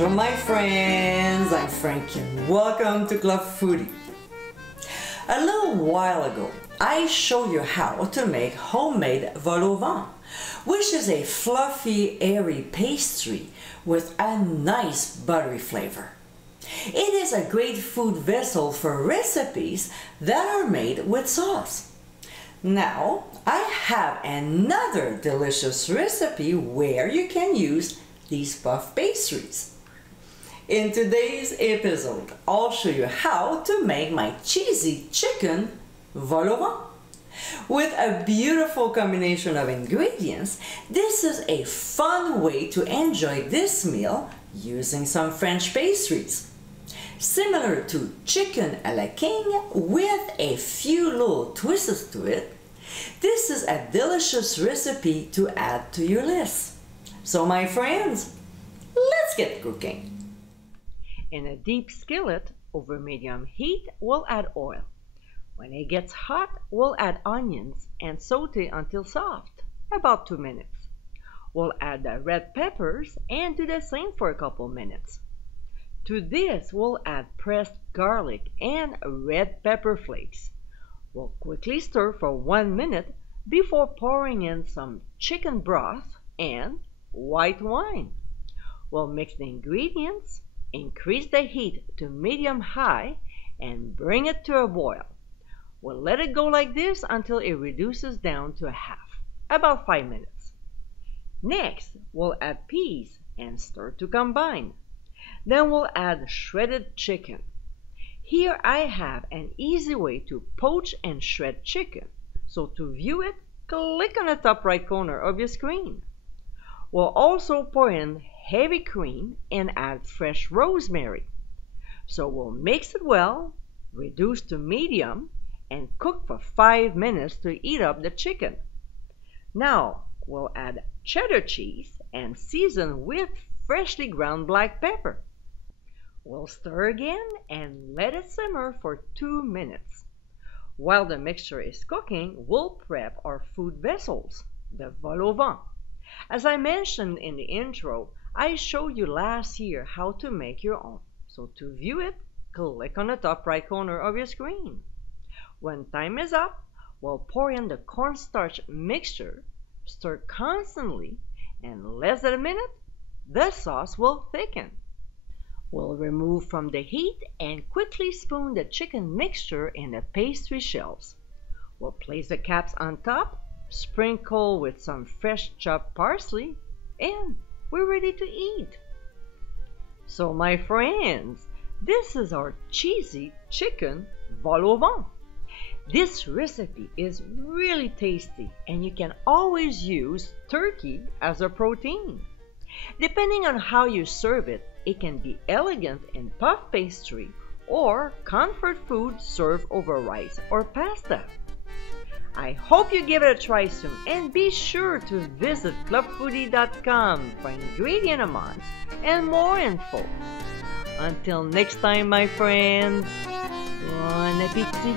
Bonjour my friends, I'm Frank and welcome to Club Foodie. A little while ago, I showed you how to make homemade vol-au-vent, which is a fluffy, airy pastry with a nice buttery flavor. It is a great food vessel for recipes that are made with sauce. Now, I have another delicious recipe where you can use these puff pastries. In today's episode, I'll show you how to make my cheesy chicken vol-au-vent. With a beautiful combination of ingredients, this is a fun way to enjoy this meal using some French pastries. Similar to chicken à la king with a few little twists to it, this is a delicious recipe to add to your list. So my friends, let's get cooking. In a deep skillet over medium heat, we'll add oil. When it gets hot, we'll add onions and saute until soft, about 2 minutes. We'll add the red peppers and do the same for a couple minutes. To this, we'll add pressed garlic and red pepper flakes. We'll quickly stir for 1 minute before pouring in some chicken broth and white wine. We'll mix the ingredients, increase the heat to medium-high, and bring it to a boil. We'll let it go like this until it reduces down to a half, about 5 minutes. Next, we'll add peas and stir to combine. Then we'll add shredded chicken. Here I have an easy way to poach and shred chicken. So to view it, click on the top right corner of your screen. We'll also pour in heavy cream and add fresh rosemary. So we'll mix it well, reduce to medium, and cook for 5 minutes to eat up the chicken. Now we'll add cheddar cheese and season with freshly ground black pepper. We'll stir again and let it simmer for 2 minutes. While the mixture is cooking, we'll prep our food vessels, the vol-au-vent. As I mentioned in the intro, I showed you last year how to make your own. So to view it, click on the top right corner of your screen. When time is up, we'll pour in the cornstarch mixture, stir constantly, and in less than a minute, the sauce will thicken. We'll remove from the heat and quickly spoon the chicken mixture in the pastry shells. We'll place the caps on top, sprinkle with some fresh chopped parsley, and we're ready to eat. So my friends, this is our cheesy chicken vol-au-vent. This recipe is really tasty and you can always use turkey as a protein. Depending on how you serve it, it can be elegant in puff pastry or comfort food served over rice or pasta. I hope you give it a try soon and be sure to visit clubfoodie.com for ingredient amounts and more info. Until next time, my friends, bon appétit!